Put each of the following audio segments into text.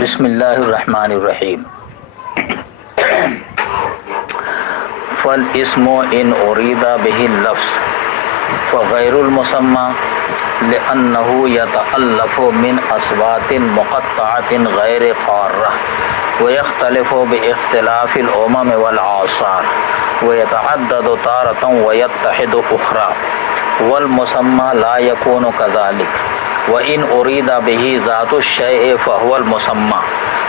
بسم اللہ الرحمن الرحیم. فالاسم ان اريد به اللفظ فغیر المسمى لأنه يتألف من أصوات مقطعة غير قارة ويختلف باختلاف الأمم والأعصار ويتعدد تارة ويتحد أخرى والمسمى لا يكون كذلك وإن أريد به ذات الشيء فهو المسمى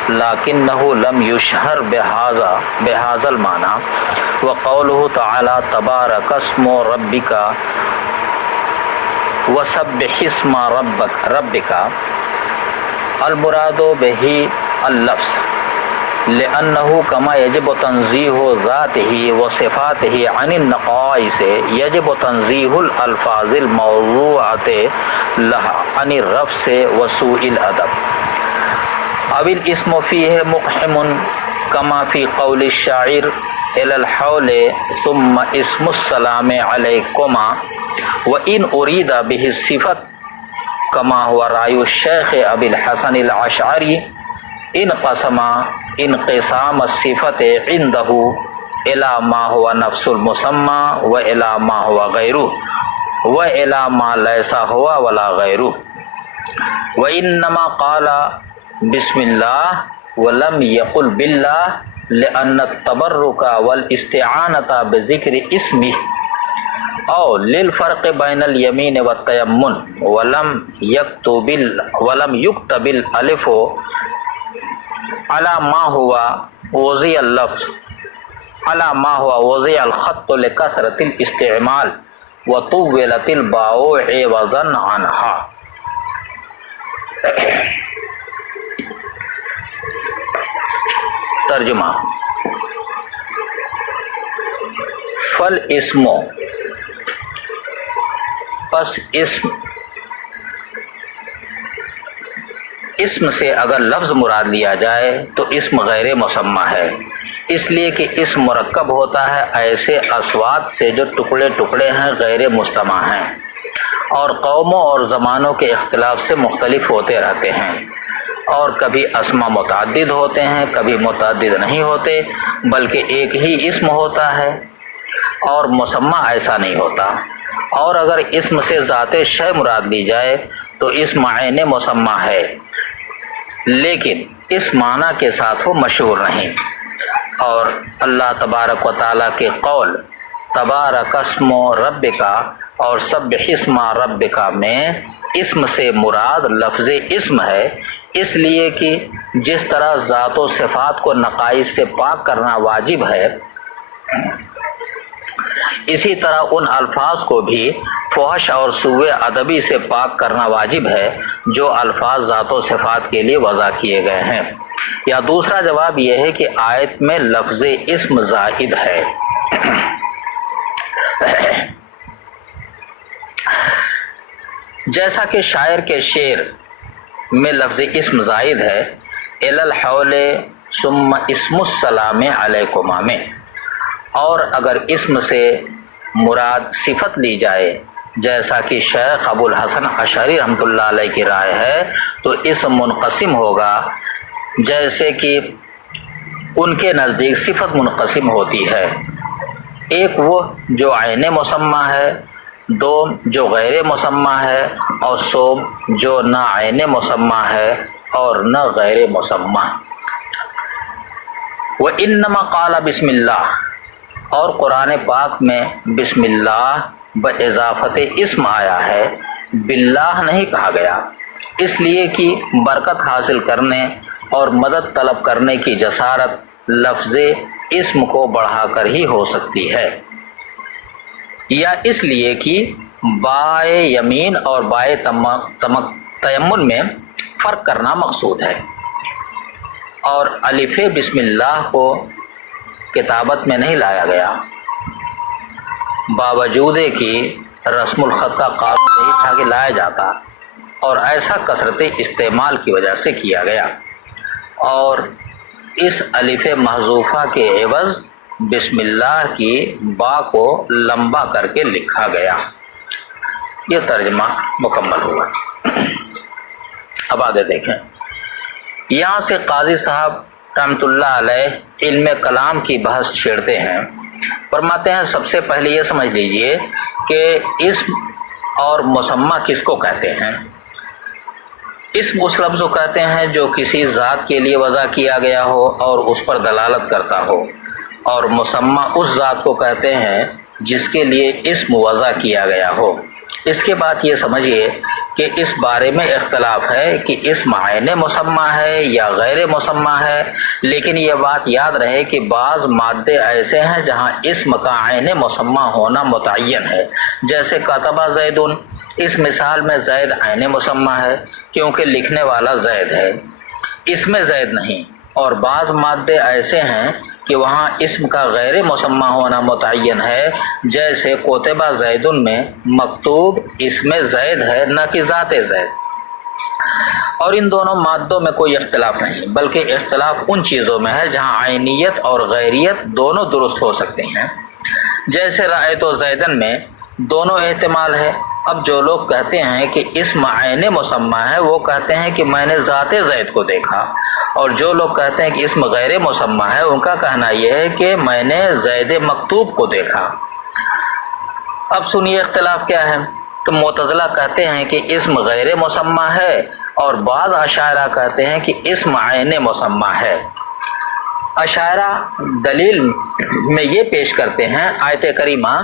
لكنه لم يشهر بهذا المعنى. وقوله تعالى تبارك اسم ربك وسبح اسم ربك المراد به اللفظ لأنه كما يجب تنزيه ذاته وصفاته عن النقائص يجب تنزيه الألفاظ الموضوعة لها عن الرفث وسوء الأدب. أو الاسم فيه مقحم كما في قول الشاعر إلى الحول ثم اسم السلام عليكما وإن أريد به الصفة كما هو رأي الشيخ أبي الحسن الأشعري انقسم انقسام الصفة عنده إلى ما هو نفس المسمى وإلى ما هو غيره وإلى ما ليس هو ولا غيره. وإنما قال بسم الله ولم يقل بالله لأن التبرك والاستعانة بذكر اسمه أو للفرق بين اليمين والتيمم ولم يكتب الألف على ما هو وضع اللفظ على ما هو وضع الخط لكثرة الاستعمال وطولت الباء عوضا عنها. ترجمہ. فالاسم پس اسم سے اگر لفظ مراد لیا جائے تو اسم غیر مسمى ہے، اس لیے کہ اسم مرکب ہوتا ہے ایسے اصوات سے جو ٹکڑے ٹکڑے ہیں، غیر مجتمع ہیں اور قوموں اور زمانوں کے اختلاف سے مختلف ہوتے رہتے ہیں، اور کبھی اسما متعدد ہوتے ہیں، کبھی متعدد نہیں ہوتے بلکہ ایک ہی اسم ہوتا ہے، اور مسمى ایسا نہیں ہوتا. اور اگر اسم سے ذات شے مراد لی جائے تو اسم عین مسمى ہے لیکن اس معنی کے ساتھ وہ مشہور نہیں. اور اللہ تبارک و تعالیٰ کے قول تبارک اسم ربک اور سبح اسم ربک میں اسم سے مراد لفظ اسم ہے، اس لیے کہ جس طرح ذات و صفات کو نقائص سے پاک کرنا واجب ہے اسی طرح ان الفاظ کو بھی فحش اور سوء ادبی سے پاک کرنا واجب ہے جو الفاظ ذات و صفات کے لیے وضع کیے گئے ہیں. یا دوسرا جواب یہ ہے کہ آیت میں لفظ اسم زائد ہے. جیسا کہ شاعر کے شعر میں لفظ اسم زائد ہے الی الحول ثم اسم السلام علیکما میں، اور اگر اسم سے مراد صفت لی جائے جیسا کہ شیخ ابو الحسن اشعری رحمۃ اللہ علیہ کی رائے ہے تو اسم منقسم ہوگا جیسے کہ ان کے نزدیک صفت منقسم ہوتی ہے، ایک وہ جو عین مسمى ہے، دو جو غیر مسمى ہے، اور سوم جو نہ عین مسمى ہے اور نہ غیر مسمى. وَإِنَّمَا قَالَ بسم اللہ، اور قرآن پاک میں بسم اللہ باضافت اسم آیا ہے، باللہ نہیں کہا گیا، اس لیے کہ برکت حاصل کرنے اور مدد طلب کرنے کی جسارت لفظ اسم کو بڑھا کر ہی ہو سکتی ہے، یا اس لیے کہ بائے یمین اور بائے تیمم میں فرق کرنا مقصود ہے. اور الف بسم اللہ کو کتابت میں نہیں لایا گیا باوجود کہ رسم الخط کا قانون نہیں تھا کہ لایا جاتا، اور ایسا کثرت استعمال کی وجہ سے کیا گیا، اور اس الف محذوفہ کے عوض بسم اللہ کی با کو لمبا کر کے لکھا گیا. یہ ترجمہ مکمل ہوا. اب آگے دیکھیں. یہاں سے قاضی صاحب رحمۃ اللہ علیہ علم کلام کی بحث چھیڑتے ہیں. فرماتے ہیں سب سے پہلے یہ سمجھ لیجئے کہ اسم اور مسمى کس کو کہتے ہیں. اسم اس لفظ کو کہتے ہیں جو کسی ذات کے لیے وضع کیا گیا ہو اور اس پر دلالت کرتا ہو، اور مسمى اس ذات کو کہتے ہیں جس کے لیے اسم وضع کیا گیا ہو. اس کے بعد یہ سمجھیے کہ اس بارے میں اختلاف ہے کہ اسم عین مسمى ہے یا غیر مسمى ہے، لیکن یہ بات یاد رہے کہ بعض مادے ایسے ہیں جہاں اسم کا عین مسمى ہونا متعین ہے، جیسے کتب زید. اس مثال میں زید عین مسمى ہے کیونکہ لکھنے والا زید ہے، اس میں زید نہیں. اور بعض مادے ایسے ہیں کہ وہاں اسم کا غیر مسمى ہونا متعین ہے، جیسے کتب زید میں مکتوب اسم زید ہے نہ کہ ذات زید. اور ان دونوں مادوں میں کوئی اختلاف نہیں، بلکہ اختلاف ان چیزوں میں ہے جہاں عینیت اور غیریت دونوں درست ہو سکتے ہیں، جیسے رأیت زیدن میں دونوں احتمال ہے. اب جو لوگ کہتے ہیں کہ اسم عین مسمى ہے وہ کہتے ہیں کہ میں نے ذات زید کو دیکھا، اور جو لوگ کہتے ہیں کہ اسم غیر مسمى ہے ان کا کہنا یہ ہے کہ میں نے زید مکتوب کو دیکھا. اب سنیے اختلاف کیا ہے. تو معتزلہ کہتے ہیں کہ اسم غیر مسمى ہے، اور بعض اشاعرہ کہتے ہیں کہ اسم عین مسمى ہے. اشاعرہ دلیل میں یہ پیش کرتے ہیں آیت کریمہ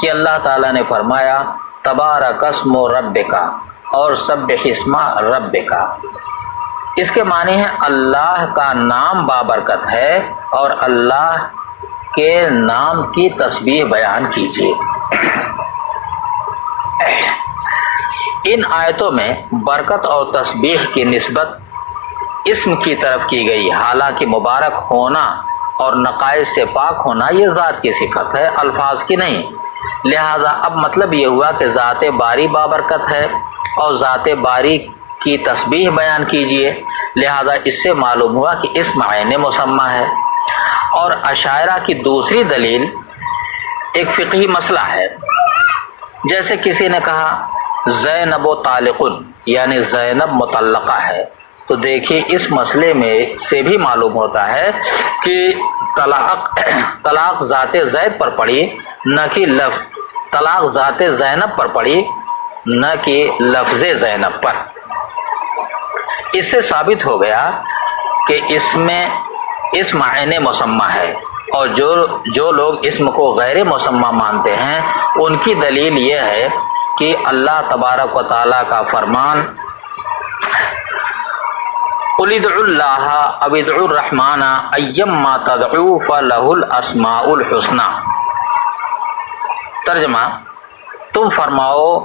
کہ اللہ تعالیٰ نے فرمایا تبارک اسم ربک اور سبح اسم ربک. اس کے معنی ہے اللہ کا نام بابرکت ہے اور اللہ کے نام کی تسبیح بیان کیجیے. ان آیتوں میں برکت اور تسبیح کی نسبت اسم کی طرف کی گئی، حالانکہ مبارک ہونا اور نقائص سے پاک ہونا یہ ذات کی صفت ہے، الفاظ کی نہیں. لہذا اب مطلب یہ ہوا کہ ذات باری بابرکت ہے اور ذات باری کی تسبیح بیان کیجیے. لہذا اس سے معلوم ہوا کہ اسم عین مسمى ہے. اور اشاعرہ کی دوسری دلیل ایک فقہی مسئلہ ہے. جیسے کسی نے کہا زینب و طالق، یعنی زینب مطلقہ ہے، تو دیکھیے اس مسئلے میں سے بھی معلوم ہوتا ہے کہ طلاق ذات زید پر پڑی نہ کہ طلاق ذات زینب پر پڑی نہ کہ لفظ زینب پر. اس سے ثابت ہو گیا کہ اس میں اسم عین مسمى ہے، اور جو لوگ اسم کو غیر مسمى مانتے ہیں ان کی دلیل یہ ہے کہ اللہ تبارک و تعالیٰ کا فرمان قل ادعوا اللہ او ادعوا الرحمن ایما تدعوا فلہ الاسماء الحسنى. ترجمہ، تم فرماؤ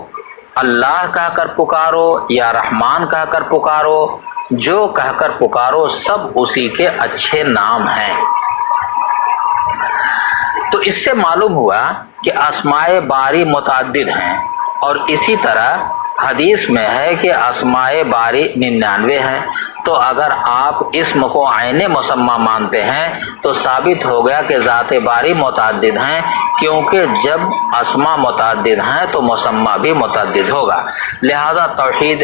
اللہ کہہ کر پکارو یا رحمان کہہ کر پکارو، جو کہہ کر پکارو سب اسی کے اچھے نام ہیں. تو اس سے معلوم ہوا کہ اسماء باری متعدد ہیں، اور اسی طرح حدیث میں ہے کہ اسماء باری 99 ہیں. تو اگر آپ اسم کو عین مسمى مانتے ہیں تو ثابت ہو گیا کہ ذات باری متعدد ہیں، کیونکہ جب اسماء متعدد ہیں تو مسمى بھی متعدد ہوگا. لہذا توحید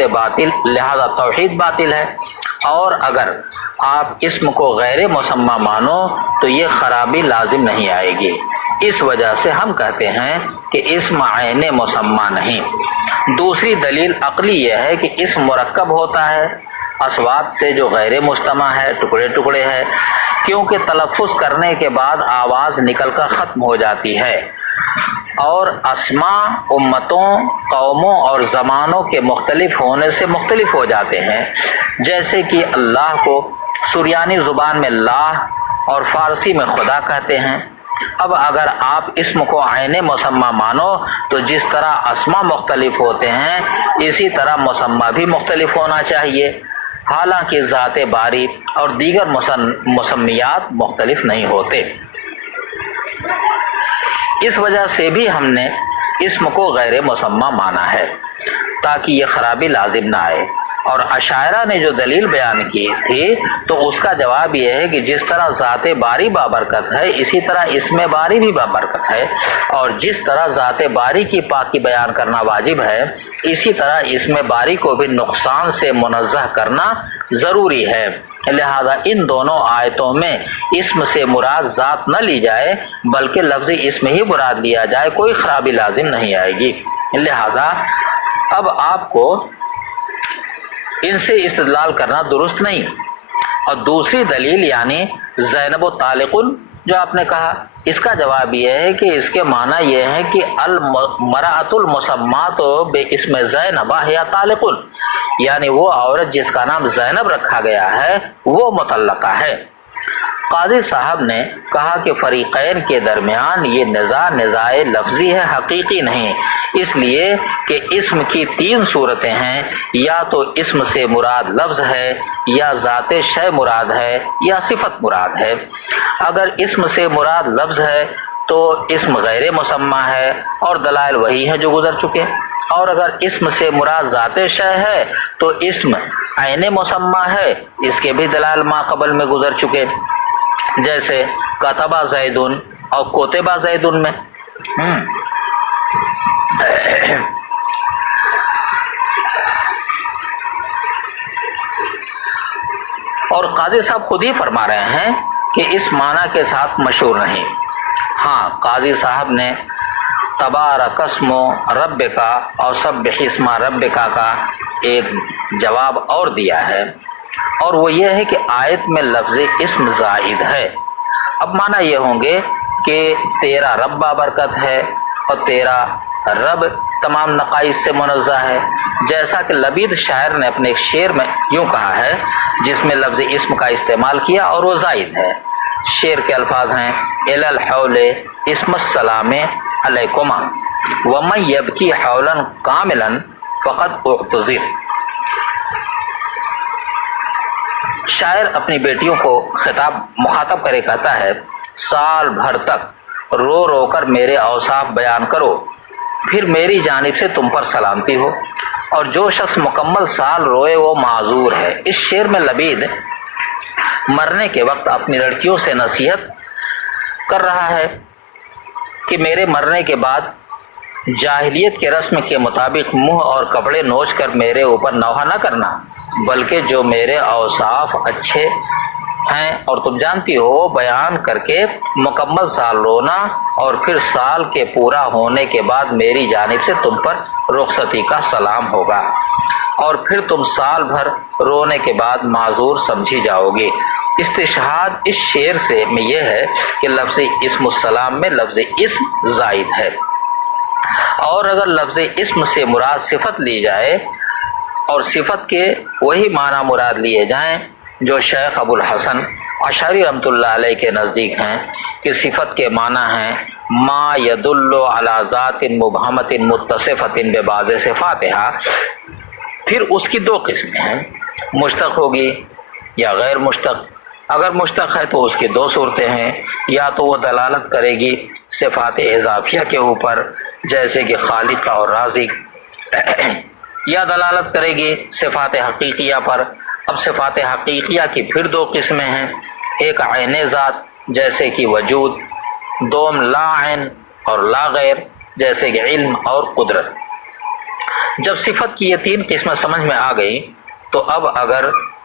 باطل ہے. اور اگر آپ اسم کو غیر مسمى مانو تو یہ خرابی لازم نہیں آئے گی. اس وجہ سے ہم کہتے ہیں کہ اسم عین مسمى نہیں. دوسری دلیل عقلی یہ ہے کہ اسم مرکب ہوتا ہے اصوات سے جو غیر مجتمع ہے، ٹکڑے ٹکڑے ہے، کیونکہ تلفظ کرنے کے بعد آواز نکل کر ختم ہو جاتی ہے. اور اسماء امتوں، قوموں اور زمانوں کے مختلف ہونے سے مختلف ہو جاتے ہیں. جیسے کہ اللہ کو سریانی زبان میں اللہ اور فارسی میں خدا کہتے ہیں. اب اگر آپ اسم کو عین مسمى مانو تو جس طرح اسماء مختلف ہوتے ہیں اسی طرح مسمى بھی مختلف ہونا چاہیے، حالانکہ ذات باری اور دیگر مسمیات مختلف نہیں ہوتے. اس وجہ سے بھی ہم نے اسم کو غیر مسمى مانا ہے تاکہ یہ خرابی لازم نہ آئے. اور اشاعرہ نے جو دلیل بیان کی تھی تو اس کا جواب یہ ہے کہ جس طرح ذات باری بابرکت ہے اسی طرح اسم باری بھی بابرکت ہے، اور جس طرح ذات باری کی پاکی بیان کرنا واجب ہے اسی طرح اسم باری کو بھی نقصان سے منزہ کرنا ضروری ہے۔ لہذا ان دونوں آیتوں میں اسم سے مراد ذات نہ لی جائے بلکہ لفظی اسم ہی مراد لیا جائے، کوئی خرابی لازم نہیں آئے گی۔ لہذا اب آپ کو ان سے استدلال کرنا درست نہیں۔ اور دوسری دلیل یعنی زینب طالق جو آپ نے کہا، اس کا جواب یہ ہے کہ اس کے معنی یہ ہے کہ المرأۃ المسمات باسم زینب ہی طالق، یعنی وہ عورت جس کا نام زینب رکھا گیا ہے وہ مطلقہ ہے۔ قاضی صاحب نے کہا کہ فریقین کے درمیان یہ نزاع لفظی ہے، حقیقی نہیں، اس لیے کہ اسم کی تین صورتیں ہیں، یا تو اسم سے مراد لفظ ہے، یا ذات شے مراد ہے، یا صفت مراد ہے۔ اگر اسم سے مراد لفظ ہے تو اسم غیر مسمى ہے اور دلائل وہی ہیں جو گزر چکے، اور اگر اسم سے مراد ذات شے ہے تو اسم عین مسمى ہے، اس کے بھی دلائل ما قبل میں گزر چکے، جیسے کتبہ زیدن اور کوتبہ زیدن میں۔ اور قاضی صاحب خود ہی فرما رہے ہیں کہ اس معنی کے ساتھ مشہور نہیں۔ ہاں، قاضی صاحب نے تبارک اسم ربک اور سبح اسم ربک کا ایک جواب اور دیا ہے، اور وہ یہ ہے کہ آیت میں لفظ اسم زائد ہے۔ اب معنی یہ ہوں گے کہ تیرا رب بابرکت ہے اور تیرا رب تمام نقائص سے منزہ ہے، جیسا کہ لبید شاعر نے اپنے ایک شعر میں یوں کہا ہے جس میں لفظ اسم کا استعمال کیا اور وہ زائد ہے۔ شعر کے الفاظ ہیں الی الحول اسم السلام علیکما ومن یبکی حولا کاملا فقد اعتذر۔ شاعر اپنی بیٹیوں کو مخاطب کرے کہتا ہے سال بھر تک رو رو کر میرے اوصاف بیان کرو، پھر میری جانب سے تم پر سلامتی ہو، اور جو شخص مکمل سال روئے وہ معذور ہے۔ اس شعر میں لبید مرنے کے وقت اپنی لڑکیوں سے نصیحت کر رہا ہے کہ میرے مرنے کے بعد جاہلیت کے رسم کے مطابق منہ اور کپڑے نوچ کر میرے اوپر نوحہ نہ کرنا، بلکہ جو میرے اوصاف اچھے ہیں اور تم جانتی ہو بیان کر کے مکمل سال رونا، اور پھر سال کے پورا ہونے کے بعد میری جانب سے تم پر رخصتی کا سلام ہوگا، اور پھر تم سال بھر رونے کے بعد معذور سمجھی جاؤ گے۔ استشہاد اس شعر سے میں یہ ہے کہ لفظ اسم السلام میں لفظ اسم زائد ہے، اور اگر لفظ اسم سے مراد صفت لی جائے اور صفت کے وہی معنی مراد لیے جائیں جو شیخ ابو الحسن اشعری رحمۃ اللہ علیہ کے نزدیک ہیں کہ صفت کے معنی ہیں ما یدل علی ذات مبہمۃ متصفۃ ببعض صفاتها، پھر اس کی دو قسمیں ہیں، مشتق ہوگی یا غیر مشتق۔ اگر مشتق ہے تو اس کی دو صورتیں ہیں، یا تو وہ دلالت کرے گی صفات اضافیہ کے اوپر جیسے کہ خالق اور رازق، یا دلالت کرے گی صفات حقیقیہ پر۔ اب صفات حقیقیہ کی پھر دو قسمیں ہیں، ایک عین ذات جیسے کہ وجود، دوم لا عین اور لا غیر جیسے کہ علم اور قدرت۔ جب صفت کی یہ تین قسمیں سمجھ میں آ گئی تو اب اگر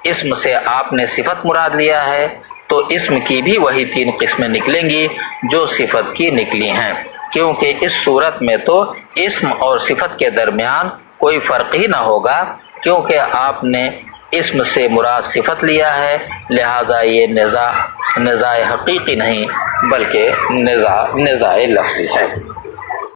اسم سے آپ نے صفت مراد لیا ہے تو اسم کی بھی وہی تین قسمیں نکلیں گی جو صفت کی نکلی ہیں، کیونکہ اس صورت میں تو اسم اور صفت کے درمیان کوئی فرق ہی نہ ہوگا، کیونکہ آپ نے اسم سے مراد صفت لیا ہے، لہذا یہ نزاع حقیقی نہیں بلکہ نزاع لفظی ہے۔